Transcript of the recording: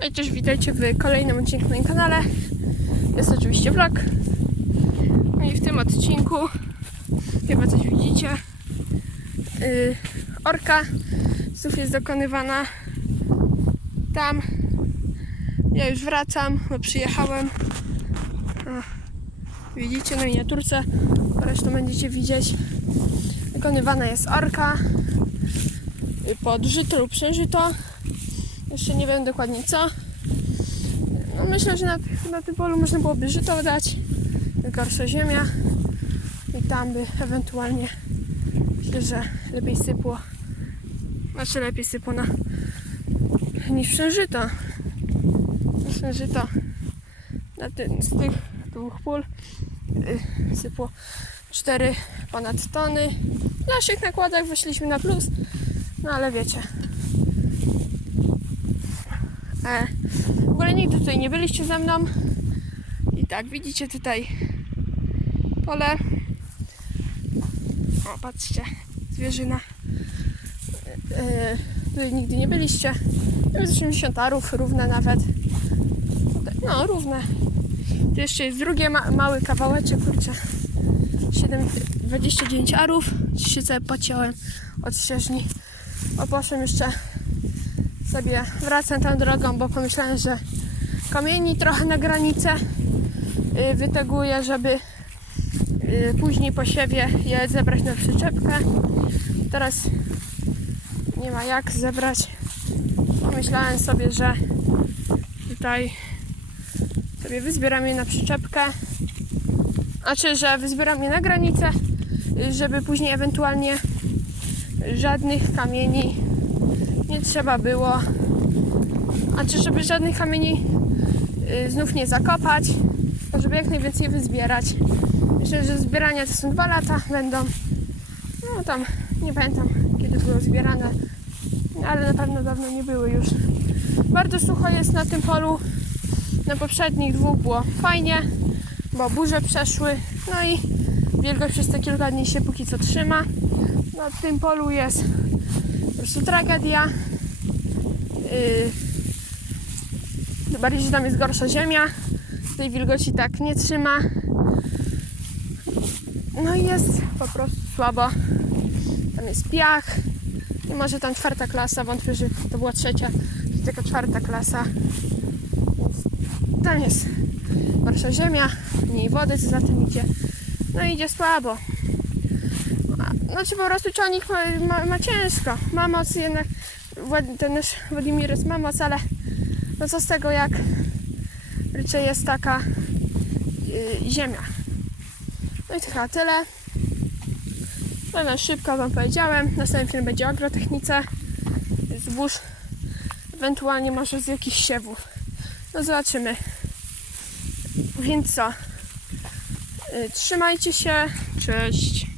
Hej, cześć, witajcie w kolejnym odcinku na moim kanale. Jest oczywiście vlog. No i w tym odcinku chyba coś widzicie. Yy, orka znów jest dokonywana tam. Ja już wracam, bo przyjechałem. O, widzicie na miniaturce, zresztą będziecie widzieć. Wykonywana jest orka yy, pod żyto lub przężyto. Jeszcze nie wiem dokładnie co. No myślę, że na, na tym polu można byłoby żyto dać, gorsza ziemia i tam by ewentualnie myślę, że lepiej sypło. Znaczy lepiej sypło na niż przężyto. Przężyto na z tych dwóch pól y, sypło 4 ponad tony. W naszych nakładach wyszliśmy na plus, no ale wiecie, E, w ogóle nigdy tutaj nie byliście ze mną. I tak, widzicie tutaj pole. O, patrzcie, zwierzyna. E, e, tutaj nigdy nie byliście. Jest 80 arów, równe nawet. No, równe. Tu jeszcze jest drugie ma mały kawałeczek, kurczę. 7, 29 arów. Się całe pociąłem od ścieżni. O, poszłem jeszcze sobie wracam tą drogą, bo pomyślałem, że kamieni trochę na granicę yy, wyteguję, żeby yy, później po siewie je zebrać na przyczepkę. Teraz nie ma jak zebrać. Myślałem sobie, że tutaj sobie wyzbieram je na przyczepkę. Znaczy, że wyzbieram je na granicę, yy, żeby później ewentualnie żadnych kamieni nie trzeba było. A czy żeby żadnych kamieni y, znów nie zakopać, żeby jak najwięcej wyzbierać. Myślę, że zbierania to są dwa lata będą. No tam nie pamiętam kiedy były zbierane, ale na pewno dawno nie były już. Bardzo sucho jest na tym polu. Na poprzednich dwóch było fajnie, bo burze przeszły. No i wilgoć przez te kilka dni się póki co trzyma. Na tym polu jest prostu tragedia. Yy, bardziej, że tam jest gorsza ziemia. Tej wilgoci tak nie trzyma. No i jest po prostu słabo. Tam jest piach. I może tam czwarta klasa, wątpię, że to była trzecia, to tylko czwarta klasa. Tam jest gorsza ziemia, mniej wody, co za tym idzie. No i idzie słabo. Znaczy po prostu Czonik ma, ma, ma ciężko. Ma moc jednak, ten nasz Władimir ma moc, ale no co z tego jak raczej jest taka yy, ziemia. No i chyba tyle. No na szybko Wam powiedziałem. Następny film będzie o agrotechnice, zbóż, ewentualnie może z jakichś siewów. No zobaczymy. Więc co? Yy, trzymajcie się. Cześć.